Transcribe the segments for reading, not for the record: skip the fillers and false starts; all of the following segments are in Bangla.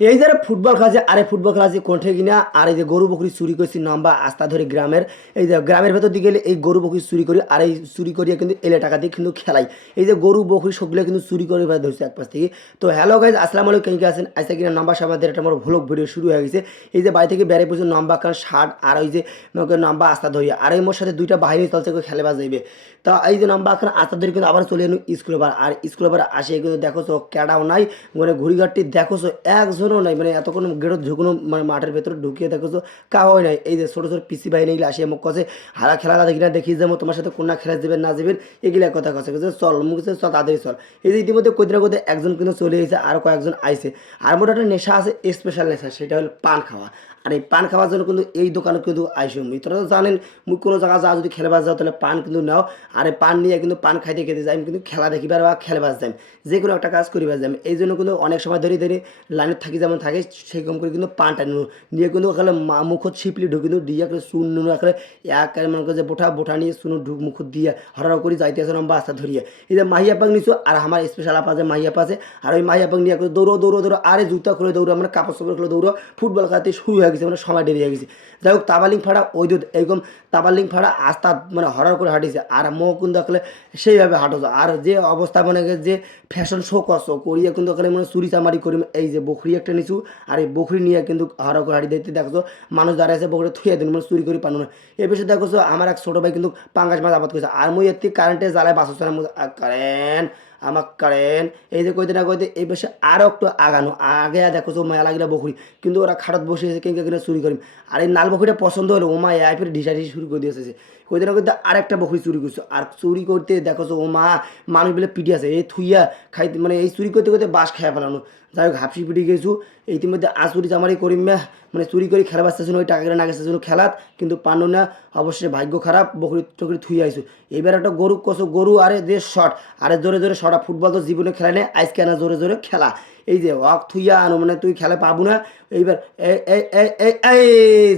এই যারা ফুটবল খেলাছে আরে ফুটবল খেলাছে কোঠে কিনা আর এই যে গরু বকরি চুরি করছি লম্বা আস্তা ধরে গ্রামের এই যে গ্রামের ভেতর দিকে গেলে এই গরু বকরি চুরি করি আর এই চুরি করিয়া কিন্তু এলে টাকা দিয়ে কিন্তু খেলাই এই যে গরু বকরি সবগুলো কিন্তু চুরি করে ভাই ধরছে এক পাশ থেকে। তো হ্যালো গাইজ আসসালামু আলাইকুম, কেমন আছেন? আজকে কিনা নাম্বার সামাদের একটা আমার ভ্লগ ভিডিও শুরু হয়ে গেছে। এই যে বাড়ি থেকে বেড়ে পড়ছে লম্বা কারণ শার্ট আর ওই যে লম্বা আস্তা ধরিয়া আর এই মোর সাথে দুইটা বাহিনী চলছে খেলে বাজ যাইবে। তা এই যে লম্বা এখন আস্তা ধরে কিন্তু আবার চলে এলো স্কুলে বার আর স্কুলে বার আসে কিন্তু দেখো তো ক্যাডাও নাই মানে ঘুড়িঘাটটি দেখো তো একজনও নাই মানে এতক্ষণ গেটত ঢুকুনো মানে মাঠের ভেতরে ঢুকিয়ে দেখো তো কাউই নাই। এই যে ছোটো ছোটো পিসি বাহিনী এগুলো আসে মুখ কাছে হারা খেলা দেখি না দেখি যাবো তোমার সাথে কোনটা খেলা যাবেন না যাবেন এগুলা কথা কাছে চল মুখ চল তাড়াতাড়ি চল। এই যে ইতিমধ্যে কোথাও না কোথাও একজন কিন্তু চলে এসেছে আর কয়েকজন আইছে আর মোটা একটা নেশা আছে স্পেশাল নেশা সেটা হলো পান খাওয়া। আর এই পান খাওয়ার জন্য কিন্তু এই দোকানে কিন্তু আইসো তোরা তো জানেন মুই কোনো জায়গা যা যদি খেলেবাস যাও তাহলে পান কিন্তু নাও আর এই পান নিয়ে কিন্তু পান খাইতে খেতে যাই কিন্তু খেলা দেখিবার বা খেলেবাস যাই যে কোনো একটা কাজ করিবার যাই এই জন্য কিন্তু অনেক সময় ধরে ধরে লাইনের থাকি যেমন থাকে সেরকম করে কিন্তু পানটা নিয়ে কিন্তু ওখানে মুখত ছিপলি ঢুকি কিন্তু দিয়ে শুন নুন রাখলে এক মনে করে যে বোঠা বোঠা নিয়ে শুনো ঢুক মুখত দিয়ে হরা করে যাইতে আসে লম্বা আস্তা ধরিয়ে এই যে মাহিয়া পাক নিছো আর আমার স্পেশাল আপা আছে মাহিয়া পা আছে আর ওই মাহিয়া পাক নিয়ে দৌড়ো দৌড়ো দৌড়ো আরে জুতা খুলে দৌড়ো মানে কাপড় চাপড় খুলে দৌড়ো ফুটবল খেলাতে শুরু হয়ে গেছে মানে সময় দেরি হয়ে গেছে। যাই হোক তাবালিং ফাড়া ওই এরকম তাবালিং ফাড়া আস্তা মানে হরার করে হাঁটিছে আর মো কিন্তু দেখলে সেইভাবে হাঁটো আর যে অবস্থা মানে যে ফ্যাশন শো করছো করিয়া কিন্তু ওখানে মানে চুরি চামারি করি এই যে বকরি একটা নিচু আর এই বকরি নিয়ে কিন্তু হরা করে হাঁটি দেখতে দেখছো মানুষ দাঁড়াইছে বকরি থুয়ে দিন মানে চুরি করি পানো না। এ বিষয়ে দেখছো আমার এক ছোটো ভাই কিন্তু পাঙ্গাস মাছ আবাদ করছে আর মুই এর থেকে কারেন্টে জ্বালায় বাঁচছে না কারেন্ট আমার কারেন্ট এই যে কইতে না কইতে এই পাশে আরও একটু আগানো আগে দেখো তো মায়া লাগিলা বকরি কিন্তু ওরা খাটত বসেছে কেঙ্কা কিনা চুরি করি আর এই নাল বকরিটা পছন্দ হলো ওমা এ ফের ঢিসাঢিসি শুরু করে দিয়েছে কইতে না কইতে আরেকটা বকরি চুরি করছো আর চুরি করতে দেখো তো ওমা মানুষ বলে পিটি আছে এই থুইয়া খাইতে মানে এই চুরি করতে করতে বাস খাইয়া ফেলানো। যাই হোক হাফসি পিটি গেছো ইতিমধ্যে চুরি চামারি করি মানে চুরি করে খেলা বাঁচতেছিল ওই টাকা না গেছে খেলাত কিন্তু পানো না অবশ্যই ভাগ্য খারাপ বকরি টকরি থুই আইসু। এবার একটা গরু কষো গরু আরে যে শট আরে জোরে জোরে শটা ফুটবল তো জীবনে খেলা নেই আজকে না জোরে জোরে খেলা এই যে ওয়াক থুইয়া আনো মানে তুই খেলা পাবো না। এইবার এই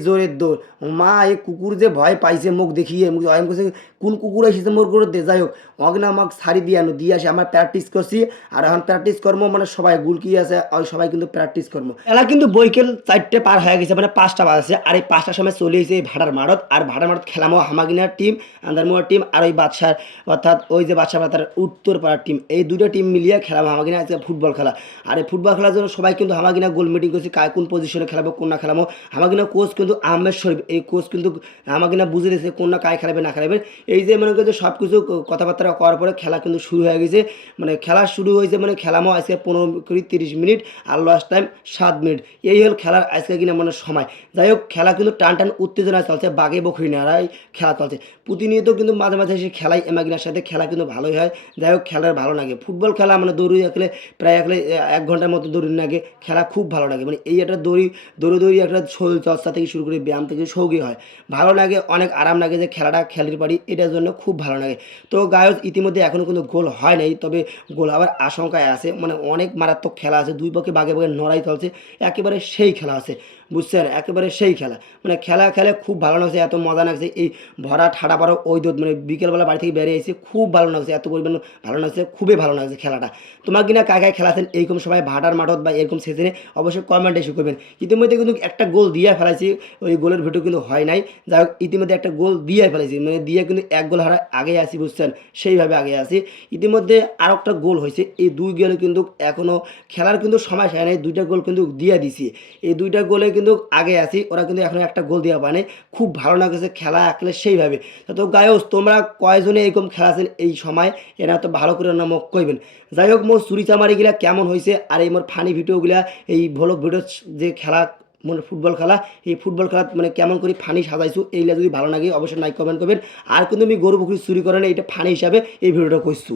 জোরের দৌড় মা এই কুকুর যে ভয় পাইছে মুখ দেখিয়ে মুখ আমি বলছি কোন কুকুর এসেছে মোর করে দে। যাই হোক অগ্না আমাকে শাড়ি দিয়ে আনো দিয়ে আসে আমার প্র্যাকটিস করছি আর এখন প্র্যাকটিস কর্ম মানে সবাই গুলকি আছে ওই সবাই কিন্তু প্র্যাকটিস কর্ম এলা কিন্তু বৈকেল 4টে পার হয়ে গেছে মানে 5টা বাজছে আর এই 5টার সময় চলে এসেছে এই ভাড়ার মারত আর ভাড়ার মারত খেলামো হামাগিনার টিম আন্দারমোয়ার টিম আর ওই বাদশার অর্থাৎ ওই যে বাদশা পাতার উত্তর পাড়ার টিম এই দুটো টিম মিলিয়ে খেলাবো হামাগিনা আজকে ফুটবল খেলা আর এই ফুটবল খেলার জন্য সবাই কিন্তু হামাগিনা গোল মিটিং করছে কায় কোন পজিশনে খেলাবো কোন না খেলাবো হামাগিনা কোচ কিন্তু আহমেদ শরীফ এই কোচ কিন্তু হামাগিনা বুঝে দিয়েছে কোন না কায় খেলাবে না খেলাবে এই যে মনে করছে সব কিছু কথাবার্তা করার পরে খেলা কিন্তু শুরু হয়ে গেছে মানে খেলা শুরু হয়েছে মানে খেলামো আজকে 15-30 মিনিট আর লাস্ট টাইম 7 মিনিট এই হল খেলার আজকে কিনা মানে সময়। যাই হোক খেলা কিন্তু টান টান উত্তেজনায় চলছে বাঘে বকরি নেড়াই খেলা চলছে প্রতিনিয়ত কিন্তু মাঝে মাঝে এসে খেলাই এমাগিনার সাথে খেলা কিন্তু ভালোই হয়। যাই হোক খেলার ভালো লাগে ফুটবল খেলা মানে দৌড়ি রাখলে প্রায় একলে 1 ঘন্টার মতো দৌড়ি লাগে খেলা খুব ভালো লাগে মানে এই একটা দৌড়ি একটা শরীর চর্চা থেকে শুরু করে ব্যায়াম থেকে সৌগি হয় ভালো লাগে অনেক আরাম লাগে যে খেলাটা খেলির পারি এটার জন্য খুব ভালো লাগে। তো গায়ক ইতিমধ্যে এখনও কিন্তু গোল হয় নাই তবে গোল হওয়ার আশঙ্কায় আছে মানে অনেক মারাত্মক খেলা আছে দুই পক্ষে বাঘে বাঘে লড়াই চলছে একেবারে সেই খেলা আছে বুঝছেন একেবারে সেই খেলা মানে খেলা খেলে খুব ভালো লাগছে এত মজা লাগছে এই ভরা ঠাডা পাড়া ওই দোদ মানে বিকেলবেলা বাড়ি থেকে বেরিয়ে এসে খুব ভালো লাগছে এত পরিমাণ ভালো লাগছে খুবই ভালো লাগছে খেলাটা। তোমার কিনা কায় কায় খেলাছেন এইরকম সবাই ভাটার মাঠত বা এরকম সিজনে অবশ্যই কমেন্ট এসে করবেন। ইতিমধ্যে কিন্তু একটা গোল দিয়ে ফেলাইছি ওই গোলের ভিডিও কিন্তু হয় নাই যাই হোক ইতিমধ্যে একটা গোল দিয়ে ফেলাইছি মানে দিয়ে কিন্তু 1 গোল হারা আগে আসি বুঝছেন সেইভাবে আগে আসি। ইতিমধ্যে আর একটা গোল হয়েছে এই 2 গোলে কিন্তু এখনও খেলার কিন্তু সময় হয় নাই 2টা গোল কিন্তু দিয়ে দিছি এই 2টা গোলে কিন্তু আগে আসি ওরা কিন্তু এখন একটা গোল দেওয়া পায় খুব ভালো লাগছে খেলা একলে সেইভাবে। তো গায়স তোমরা কয়জনে এরকম খেলাছেন এই সময় এরা তো ভালো করে নামক কইবেন। যাই হোক মোর চুরি চামারিগুলা কেমন হয়েছে আর এই মোর ফানি ভিডিওগুলা এই ভ্লগ ভিডিও যে খেলা মানে ফুটবল খেলা এই ফুটবল খেলা মানে কেমন করে ফানি সাজাইছো এইগুলা যদি ভালো লাগে অবশ্যই লাইক কমেন্ট করবেন আর কিন্তু আমি গরু বকরি চুরি করেন এটা ফানি হিসাবে এই ভিডিওটা করছি।